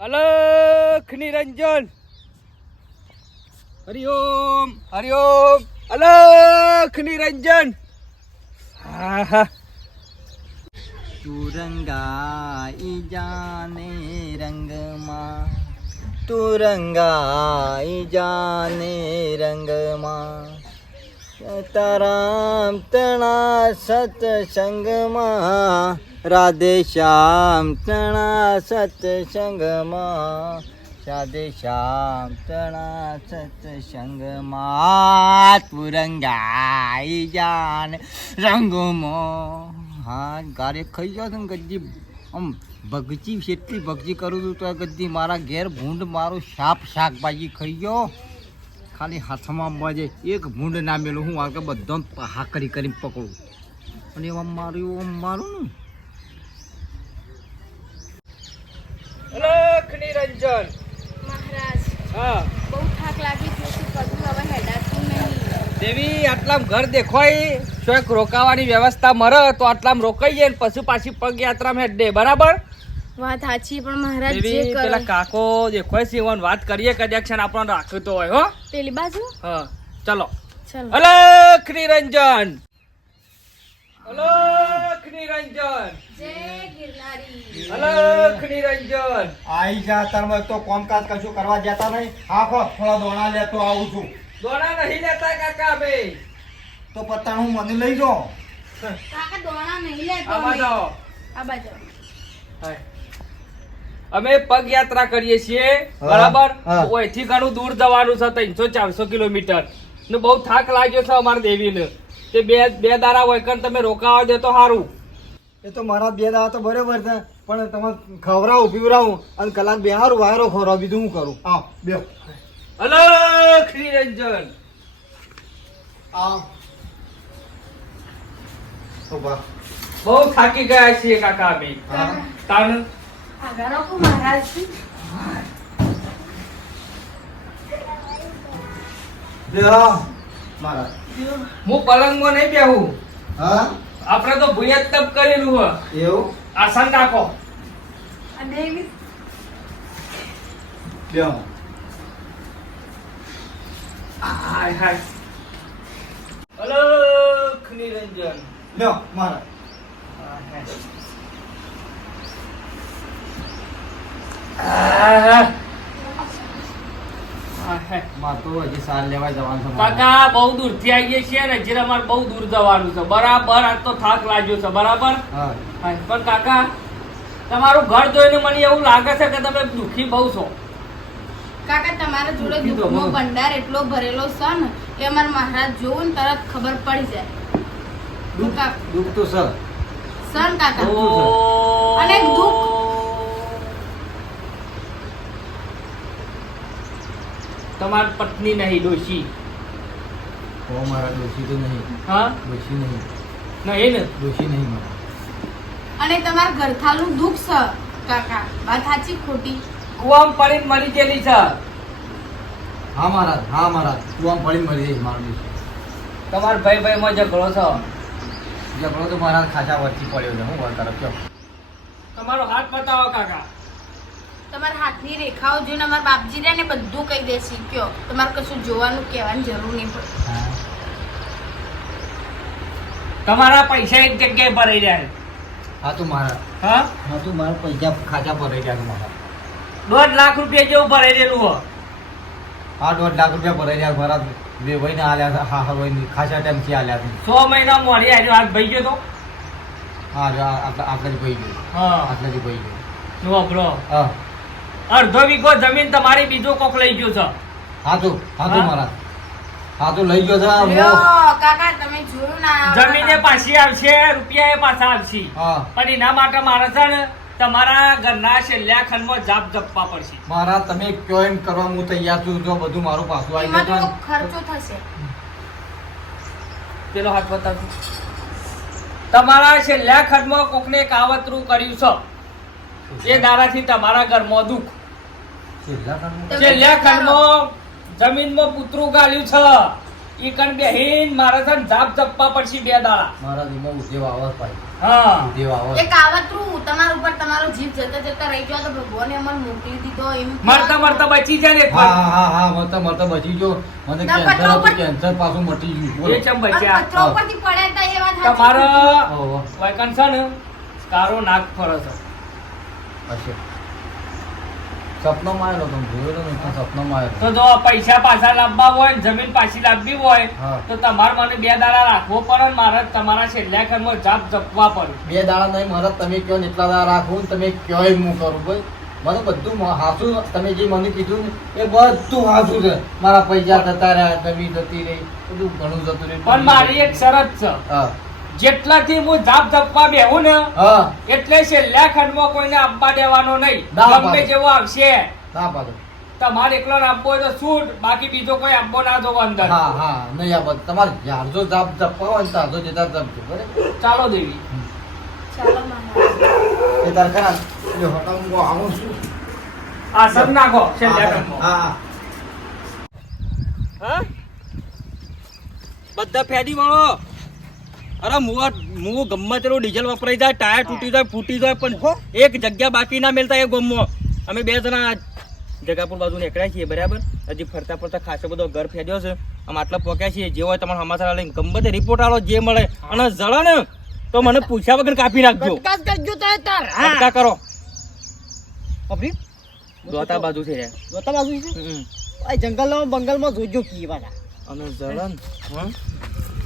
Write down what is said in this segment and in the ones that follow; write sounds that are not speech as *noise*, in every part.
અલખ નિરંજન. હરિઓમ હરિઓમ અલખ નિરંજન. હા. તુરંગાઈ જાને રંગમાં. તુરંગાઈ જાને રંગમાં. તારામ તણા સતસંગમાં, રાધે શ્યામ તણા સતસંગમાં, રાધે શ્યામ તણા સતસંગમાં પુરંગાઈ જાને રંગમાં. હા, ગારે ખાઈ જાવ ને ગદ્દી આમ ભગજી, જેટલી ભગજી કરું છું તો ગદ્દી મારા ઘેર ભૂંડ મારું શાક શાકભાજી ખાઈ ગયો ખાલી હાથમાં અંબાજે એક ભૂંડ ના મેલું હું આગળ બધો હા કરી કરીને પકડું. અને એમાં મારું આમ મારું ને. અલખ નિરંજન. મહારાજ હા. બહુ થાક લાગી ગયો છે પગલું હવે હેડાતું નહીં. દેવી આટલામ ઘર દેખોય. શોક રોકાવાની વ્યવસ્થા મરે તો આટલામ રોકાઈ જાય ને પછી પાછી પગ યાત્રામાં હેડ. દે બરાબર? વાત સાચી પણ મહારાજ જે કરે પેલા કાકો દેખોય છે એવાની વાત કરીએ કદાચ આપણને રાખતો હોય હો. પેલી બાજુ? હા ચલો. ચલો. હલો નિરંજન અલખ નિરંજન જય ગિરનારી. અલખ નિરંજન આઈ જા તારમાં તો કોમકાજ કશું કરવા જતા નહીં. આખો થોડા દોણા લેતો આવું છું. દોડા નહીં લેતા કાકા બે તો પત્તા હું મને લઈ જાઉં? કાકા દોણા નહીં લેતો આ બાજુ આ બાજુ હાય. અમે પગ યાત્રા કરીએ છીએ બરાબર? ઓયથી ઘણું દૂર જવાનું છે ત્રણસો ચારસો કિલોમીટર. ને બહુ થાક લાગ્યો છે અમારા દેવીને. તે બે બે દારા હોય તમે રોકાવા દે તો સારું એ તો મારા બે દાડા તો બરોબર છે પણ તમે ખવડાવું પીવડાવું અને કલાક બેહારું વાયરો ખવરાવ બીજું હું કરું? આવ બે અલખ નિરંજન આવ. બહુ થાકી ગયા છીએ કાકા અમે. હા. હા પલંગમાં નહીં બેહું. હા? આપણે તો ભૂય તપ કરેલું હોય. એવું? આસન રાખો. હાય હાય. અલખ નિરંજન. લ્યો મારા આહા. આહા. માં તો હજી સાલ લેવા જવાનું છે મારે. કાકા બહુ દૂરથી આવીએ છીએ ને હજી અમારે બહુ દૂર જવાનું છે. બરાબર આજ તો થાક લાગ્યો છે બરાબર? હા. હા, પણ કાકા તમારું ઘર જોઈને મને એવું લાગે છે કે તમે દુખી બહુ છો. કાકા તમારા જોડે દુઃખનો ભંડાર એટલો ભરેલો છે ને કે અમારા મહારાજ જોવું ને તરત ખબર પડી જાય. દુઃખ તો સર સન કાકા અને દુઃખ. તમારી પત્ની નહીં ડોશી. ઓ મારા દોષી તો નહીં. હા? દોષી નહીં. નહીં ને? દોષી નહીં મારા. અને તમારા ઘરથાલું દુઃખ છે કાકા વાત સાચી ખોટી? કુવામ પડી મરી ગયેલી છે. હા મહારાજ હા મહારાજ કુવામ પડી મરી ગઈ મારો દોષી તમાર ભાઈ ભાઈ માં ઝઘડો છે ઝઘડો તો મહારાજ ખાચા વચ્ચે પડ્યો છે હું વાત કયો તમારો હાથ બતાવો કાકા. તમારા હાથની રેખાઓ જોઈને અમારા બાપજી ને બધું કહી દે શીખ્યો તમારે કશું જોવાનું કહેવાની જરૂર નહીં પડે. તમારા પૈસા એક જગ્યાએ ભરાઈ જાય. હા તું મારા. હા? હા તું મારા પૈસા ખાચા ભરાઈ જાય મારા. દોઢ લાખ રૂપિયા જેવું ભરાઈ દેલું હો. હા દોઢ લાખ રૂપિયા ભરાઈ જાય મારા. બે ભાઈને આલ્યા હતા હા હા ભાઈ ખાસા ટાઈમથી આલ્યા હતા છ મહિના મોડી આવ્યો હાથ ભાઈ ગયો તો? હા જો આટલા જ ભાઈ ગયો. હા. આટલાથી ભાઈ ગયો. જુઓ બ્રો હા. અડધો વીઘો જમીન તમારી બીજો કોક લઈ ગયો છે. હા તું હા? તું હા? મારા. હા લઈ ગયો છે કાકા તમે જોયું ના જમીને પાછી આવશે રૂપિયા એ પાછા આવશે. હા. પણ એના માટે મારે છે ને તમારા ઘરના છેલ્લા ખંડમાં જાપ જપવા પડશે. મારા તમે કયો એમ કરવા હું તૈયાર છું જો બધું મારું પાછું આવી જાય ખર્ચો થશે. પેલો હાથ બતાવજો. તમારા છેલ્લા ખંડમાં કોકને કાવતરું કર્યું છે. એ દારાથી તમારા ઘરમાં દુઃખ. છેલ્લા. ખંડમાં જમીનમાં પુતરું ગાલ્યું છે. ઈ કણ બેહીન મારે છે જાપ જપવા પડશે બે દાડા. મારા જીમાં ઉદેવ આવાજ પાડી. હા. ઉદેવ હોય એક કાવતરું તમારા ઉપર તમારો જીવ જતા જતા રહી ગયો તો ભગવાને અમને મોકલી દીધો એમ મરતા મરતા બચી જાય ને હા હા હા મરતા મરતા બચી ગયો. મને કેન્સર ઉપર- હતું કેન્સર પાછું મટી ગયું. બોલો. એ ચમ બચ્યા? પત્રો ઉપરથી પડ્યા હતા એ વાત તમારો ઓહો, છે ને કારો નાક ફરે છે. હશે. સપનામાં આવેલો તમે જોયેલો ને તો સપનામાં તો જો પૈસા પાછા લાવવા હોય ને જમીન પાછી લાવવી હોય. તો તમારે મને બે દાડા રાખવો પડે મારે તમારા છેલ્લા ખંડમાં જાપ જપવા પડે. બે દાડા નહીં મારે તમે કયો ને એટલા દાડા રાખવું તમે કયો હું કરું ભાઈ. મને બધું હાસું તમે જે મને કીધું ને એ બધું હાસું છે. મારા પૈસા જતા રહ્યા જમીન જતી રહી બધું ઘણું જતું રહ્યું. પણ મારી એક શરત છે. હા. જેટલાથી હું જાપ જપવા બેહું ને હા. એટલે છે ખંડમાં કોઈને આપવા દેવાનો નહીં. ગમે જેવો આવશે. તમારે એકલો આપવો હોય તો છૂટ બાકી બીજો કોઈ આપવો ના જોવો અંદર. હા હા નહીં આ તમારે જ્યાં જો જાપ જપવા હોય ત્યાં જો જેતા જપજો બરાબર? ચાલો દેવી. ચાલો એ તાર ખરા એટલે હટાવું હું આવું છું. આ સબ નાખો છે હા હા હા. બધા ફેડી વાળો? અરે મુવા મુવો ગમે તેનું ડીઝલ વપરાઈ જાય ટાયર તૂટી જાય ફૂટી જાય પણ એક જગ્યા બાકી ના મેલતા એ ગમો. અમે બે જણા જગાપુર બાજુ નીકળ્યા છીએ બરાબર? હજી ફરતા ફરતા ખાસો બધો ઘર ફેર્યો છે. અમે આટલા પોક્યા છીએ જે હોય તમારા સમાચાર લઈને ગમે તે રિપોર્ટ આલો જે મળે. અને જળો ને તો મને પૂછ્યા વગર કાપી નાખજો. અટકા કરો. દોતા બાજુ છે રે. જોતા બાજુ છે? જંગલમાં બંગલમાં જોજો કી વાળા અને જળન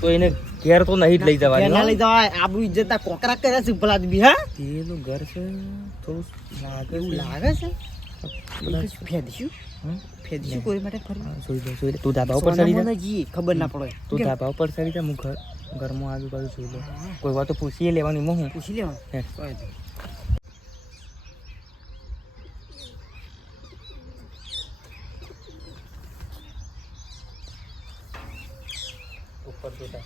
તો એને ઘેર તો નહીં જ લઈ જવાની ના લઈ જવાય. આબરૂ ઇજ્જત ના કોકરા કર્યા છે ભલા આદમી હા? પેલું ઘર છે થોડું લાગે એવું લાગે છે? ફેદીશું ફેદીશું કોઈ માટે ફરી હા, દે લે દે તું ધાબા ઉપર ચડી જા. ખબર ના પડે. તું? ધાબા ઉપર ચડી જા હું ઘર ઘરમાં આજુબાજુ સુઈ લે. કોઈ વાત તો પૂછી લેવાની હું હું? પૂછી લેવાનું. ઉપર જોતા.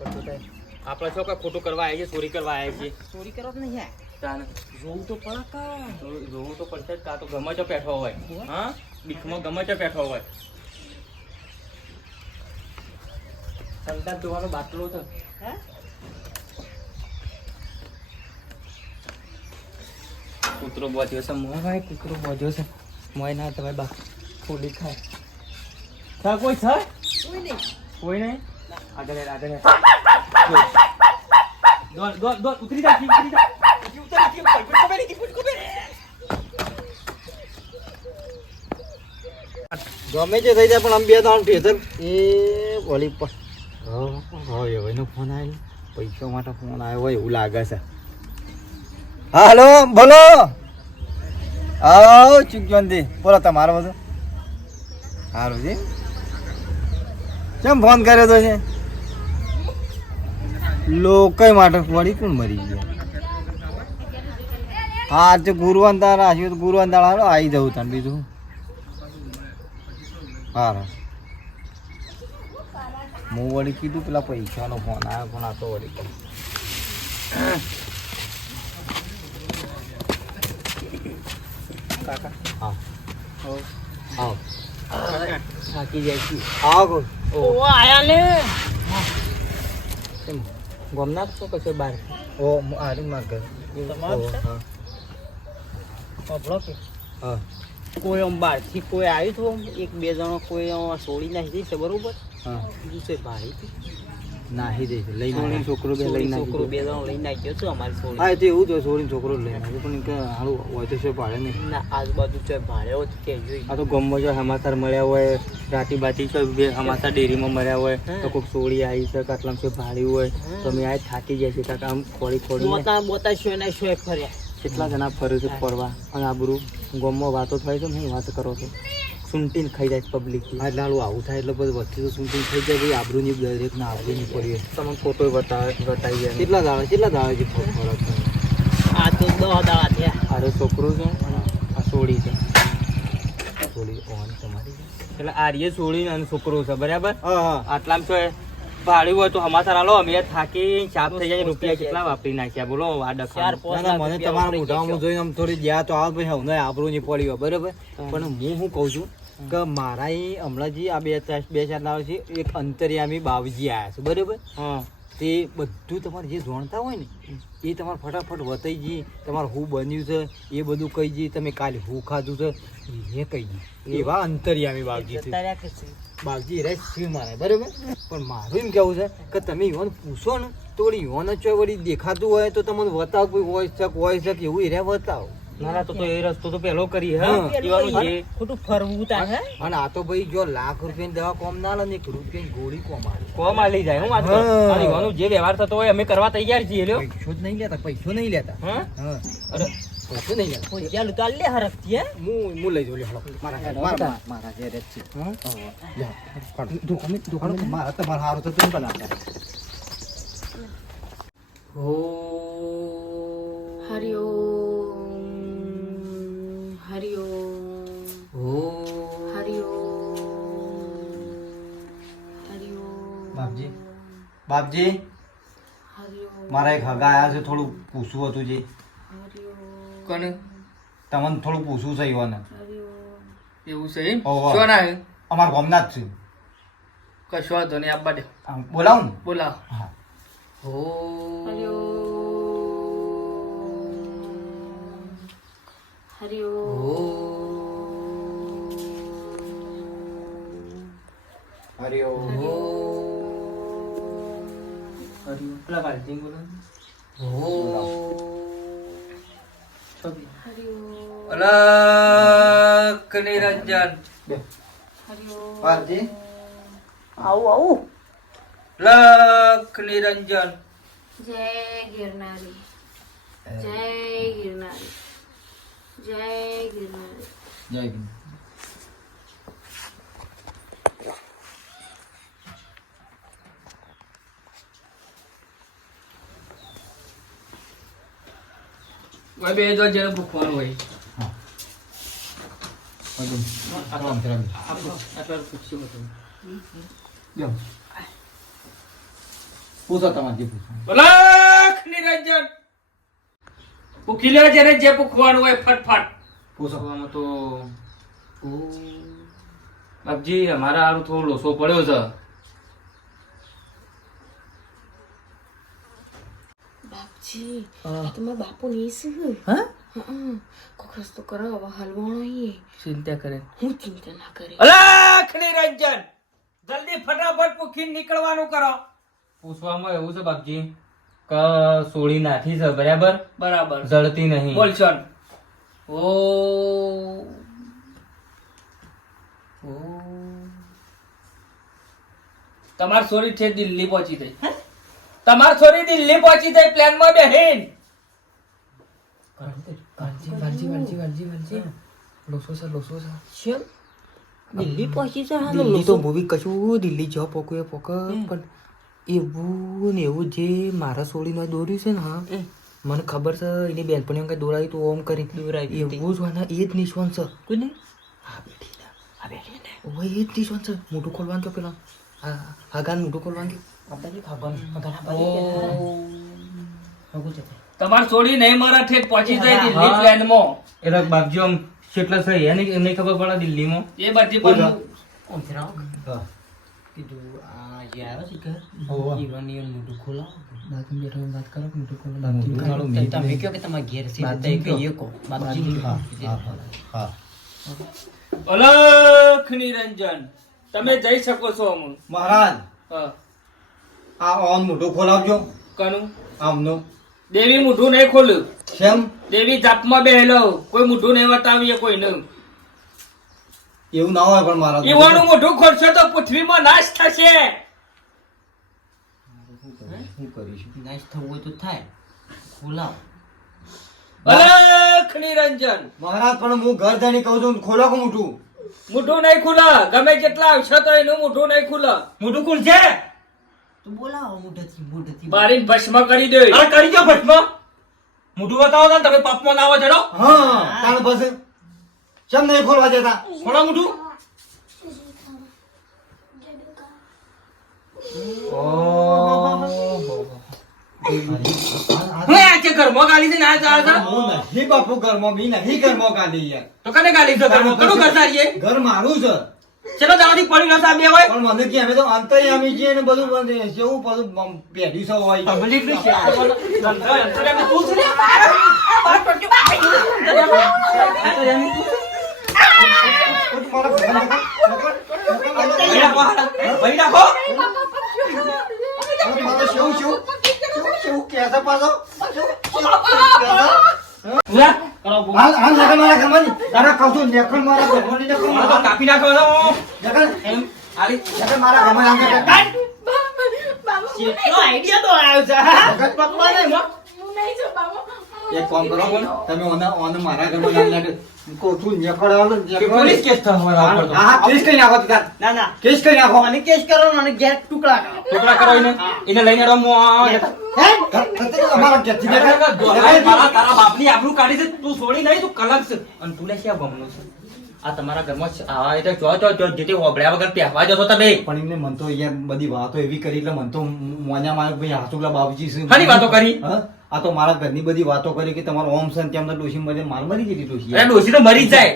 આપણે શું ખોટું કરવા આવ્યા છે ચોરી કરવા આવ્યા છે ચોરી કરવા નહીં તાને જોવું તો પડે જોવું તો પડશે કા તો ગમે તે બેઠો હોય. હા? બીખમાં ગમે તે બેઠો હોય. સંતાપ જોવાનો બાટલો છે. હે? કૂતરો બોજ્યો છે. મોય ભાઈ કૂતરો બોજ્યો છે. મોય ના તમે બા ખોલી ખાય. કોઈ છે? કોઈ નહીં. કોઈ નહીં? આગળ આગળ. જો. *laughs* દોડ દોડ દોડ ઉતરી જા ઉતરી જા. ઉતરી, જીવ ઉતરી. કોઈ ખબર નહીં, કોઈ ગમે તે થઈ જાય પણ આમ બે ત્રણ ઠેતર. એ ઓલી પર હા એનો ફોન આવ્યો પૈસા માટે ફોન આવ્યો હોય એવું લાગે છે. હા હલો બોલો. આવો ચૂક્યોનથી બોલો તમારો બધો સારું છે કેમ ફોન કર્યો તો છે? લોકો માટે વળી કોણ મરી ગયો? હા આજે ગુરુવાન દાળ આવ્યો તો ગુરુવાન દાળ આવ્યો આવી જવું તને બીજું. હા હા વળી કીધું પેલા પૈસાનો ફોન આવ્યો પણ આ તો વળી. કાકા. હા. હા. થાકી જાય છે. આવો ઓ આયા લે કેમ ગમના તો કશો બહાર? ઓ આરી માર ઘર તમારું છે? હા. કોઈ આમ બહારથી કોઈ આવ્યું હતું એક બે જણો કોઈ છોડી નાખી છે બરોબર? હા. બીજું છે ભાઈ નાહી દે છે લઈ છોકરો બે લઈને છોકરો ગયો. બે જણો લઈ નાખ્યો છે અમારી છોડી હા તો એવું જ હોય છોકરો જ લઈને પણ કે હારું હોય તો શું પાડે નહીં. ના આજુબાજુ છે ભાડે હોય આ તો ગમમાં જો સમાચાર મળ્યા હોય રાતી બાતી છે બે સમાચાર ડેરીમાં મળ્યા હોય તો કોઈક સોળી આવી છે કાટલામ છે ભાડી હોય તો અમે આ થાકી જાય છે કાકા આમ ખોડી ખોડી બોતા બોતા શું ના શું ફર્યા. કેટલા જણા ફરે છે ફરવા? અને આ બધું ગમમાં વાતો થાય છે ને વાત કરો છો? સુંટીને ખાઈ જાય પબ્લિક હા એટલે હાલું આવું થાય એટલે બધું વચ્ચે તો શૂટિંગ થઈ જાય ભાઈ આબરૂની દરેકના આબરૂની પડી. તમને ફોટો બતાવે બતાવી જાય કેટલા દાડા કેટલા દાડા છે ફોટો છે આ તો દહ દાડા થયા. અરે છોકરો છે અને આ સોળી છે. થોડી ઓન તમારી. એટલે આર્ય સોળી અને છોકરો છે બરાબર? હા હા. આટલામાં તો ભાડ્યું હોય તો સમાચાર આલો અમે થાકી સાફ થઈ જાય રૂપિયા કેટલા વાપરી નાખ્યા? બોલો આ ડખા. ના મને તમારા મોઢામાં જોઈને આમ થોડી જ્યાં તો આવ ભાઈ હું આબરૂ નહીં પડી બરાબર? પણ હું શું કહું છું કે મારા હમણાં જે આ બે ચાર બે ચાર દાડા છે એક અંતરિયામી બાવજી આવ્યા છે બરાબર? હા. તે બધું તમારે જે જાણતા હોય ને એ તમારે ફટાફટ વતાઈ જઈએ તમારે હું બન્યું છે એ બધું કહી જઈએ તમે કાલે હું ખાધું છે. એ કહી જઈ એવા અંતરિયામી બાગજી રહ્યા બાગજી રે શિવ મારે બરાબર? પણ મારું એમ કેવું છે કે તમે યોન પૂછો ને તો વળી ઈવન જ વળી દેખાતું હોય તો તમને વતાવ કોઈ હોય શક હોય શક એવું એ બતાવો ના ના તો તો એ રસ્તો તો પેલો કરી હે? હા. જે ખોટું ફરવું તા હે? અને આ તો ભાઈ જો લાખ રૂપિયાની દવા કોમ ના લે ને એક રૂપિયાની ગોળી કોમ આલે. કોમ આલી જાય હું વાત કરું. અને વાનું જે વ્યવહાર થતો હોય અમે કરવા તૈયાર છીએ લ્યો. પૈસો જ નહીં લેતા પૈસો નહીં લેતા. હા? હા. અરે. પૈસો નહીં લેતા. કોઈ ચાલુ તો લે હરખથી હે? હું હું લઈ જો લે હળો. મારા ઘરે, મારા મારા જે જ છે. હા? લે, કાઢો. હાલો, મારા તમારા હારો તો તું ને બધા હરિઓમ બાપજી મારા એક હગા આવ્યા છે થોડું પૂછવું હતું જે. કોને? તમને થોડું પૂછવું છે ઈવન. એવું છે. શું ના અમારા ગામના જ છે. કશો વાંધો નહીં આપવા દે બોલાવું ને? બોલાવ. હા. હો. હરિઓમ હરિઓમ હરિ ઓમ પેલા વાલજી બોલો અલખ નિરંજન પારજી આવું આવું લખ નિરંજન જય ગિરનારી જય ગિરનારી જય ગિરનારી જય હિન્દ હવે બે જો જેને ભૂખવાનું હોય. પૂછો તમારે જે પૂછો અલખ નિરંજન. ભૂખી લે જેને જે ભૂખવાનું હોય ફટફટ. પૂછો આમાં તો બાપજી, અમારા હારું થોડો લોસો પડ્યો છે. આ તમારા બાપુ નહીં છે હા? કોક રસ્તો કરો હવે હલવાણો અહીં ચિંતા કરે. હું ચિંતા ના કરે. અલખ રંજન! જલ્દી ફટાફટ પૂખી નીકળવાનું કરો. પૂછવામાં એવું છે બાપજી કે સોળી નાખી છે બરાબર? બરાબર. જળતી નહીં. બોલ છોન ઓ. ઓ. તમાર સોરી છે દિલ્હી પહોંચી ગઈ. તમાર છોરી દિલ્હી પહોંચી જાય પ્લેનમાં બેહીન ચમ દિલ્હી પહોંચી છે હા દિલ્હી તો મૂવી કશું દિલ્હી જો પોકો એ પોક પણ એવું ને એવું જે મારા સોળીને દોર્યું છે ને હા મને ખબર છે એની બેનપણી કઈ દોરાવી તું ઓમ કરી. દોરાવી એવું જ વાના એ જ નિશ્વાન છે. કોને? હા બેઠી ને. હા બેઠી ને. ઓય એ જ નિશ્વાન છે. મોટું ખોલવાનું તો પેલા હા હા ગાન મોટું ખોલવાનું. આપણને ખબર ઘણા બધા હગું છે તે. તમાર છોરી નહીં મારા ઠેઠ પહોંચી જાય દિલ્હી પ્લેનમાં એટલે બાપજી આમ કેટલા છે એને એમને ખબર પડે દિલ્હીમાં. એ બધી પણ કોણથી રાવ? કીધું આ જે આવ્યો છે ઘર ઈવન ઈવન મોઢું ખોલાવો બાકી બેઠો વાત કરો મોઢું ખોલો? તમે કહો કે તમારા ઘેર છે બાપજી કહીએ કહો. બાપજી કહો. હા હા અલખ નિરંજન. તમે જઈ શકો છો મહારાજ. હા. આ ઓમ મોઢું ખોલાવજો. કનું? આમનું દેવી મોઢું નહીં ખોલ્યું. કેમ દેવી જાપમાં બેહેલો. કોઈ મોઢું નહીં બતાવીએ કોઈને. એવું ના હોય પણ મારા ઈવાનું મોઢું ખોલશો તો પૃથ્વીમાં નાશ થશે. શું કરીશું? નાશ થવું હોય તો થાય. ખોલાવ. અલખ નિરંજન મહારાજ પણ હું ઘર ધણી કહું છું ખોલો કે મોઢું. મોઢું નહીં ખુલે. ગમે જેટલા આવશે તો એનું મોઢું નહીં ખુલે. મોઢું ખુલશે? છે તો બોલાવો મોઢેથી મોઢેથી. બારીને ભસ્મ કરી દે. અરે કરી દો ભસ્મ. મોઢું બતાવો તો ને તમે પાપમાં લાવો ચડો. હા તાણ પછી ચમ નહીં ખોલવા દેતા? ખોલો મોઢું. ગાલી તો કને ગાલી ઘર મારું છે. ચલો દાવાથી પડી રહ્યો છે બે હોય. પણ મને કે અમે તો અંતર્યામી છીએ ને બધું બધું કેવું બધું પેઢી સૌ હોય. પબ્લિકની છે. અંતર્યામી તું છે ને? અંતર્યામી તું છે? ભાઈ રાખો હાલા. મારો તો કાપી નાખો. એમ, આલી. કેટલો આઈડિયા તો આવ્યો છે હા? પપ્પા ને મો- હું નહીં છું બાબુ એક કામ કરો તમે ઓને ઓને મારા ઘરમાં નામ નાખો કોઠું નીકળવાનું કે પોલીસ કેસ થવાનો આ. હા કેસ કરી નાખો ના ના. કેસ કરી નાખો. અને કેસ કરો અને ઘેર ટુકડા કરો. ટુકડા કરો એને. એને લઈને રમો અમારા કે તારા બાપની આબરૂ કાઢી છે. તું છોડી નહીં તું કલંક છે. અને તું લે ક્યાં ગમનો છે? આ તમારા ઘરમાં આ એટલે જો જો જો જેથી હોબળ્યા વગર પહેવા જશો તમે. પણ એમને મન તો યાર બધી વાતો એવી કરી એટલે મન તો મોન્યા માં ભાઈ હાસુલા બાપજી છે. ખરી વાતો કરી? હા? આ તો મારા ઘરની બધી વાતો કરી કે તમારો ઓમ સન ને તેમને ડોશી મરી માર મરી જતી ડોશી. અરે ડોશી તો મરી જાય.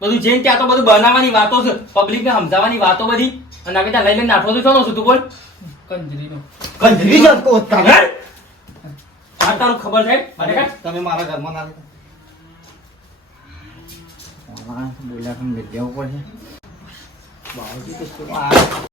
બધું જેમ કે આ તો બધું બનાવવાની વાતો છે પબ્લિક ને સમજાવવાની વાતો બધી. અને આ બધા લઈ લઈને નાખો તો છો છું તું બોલ? કંજરીનો. કંજરી જ હતો તમે આ તારું ખબર છે? મને તમે મારા ઘરમાં ના રહેતા. બોલ્યા કેમ લેવું પડશે. બાવજી તો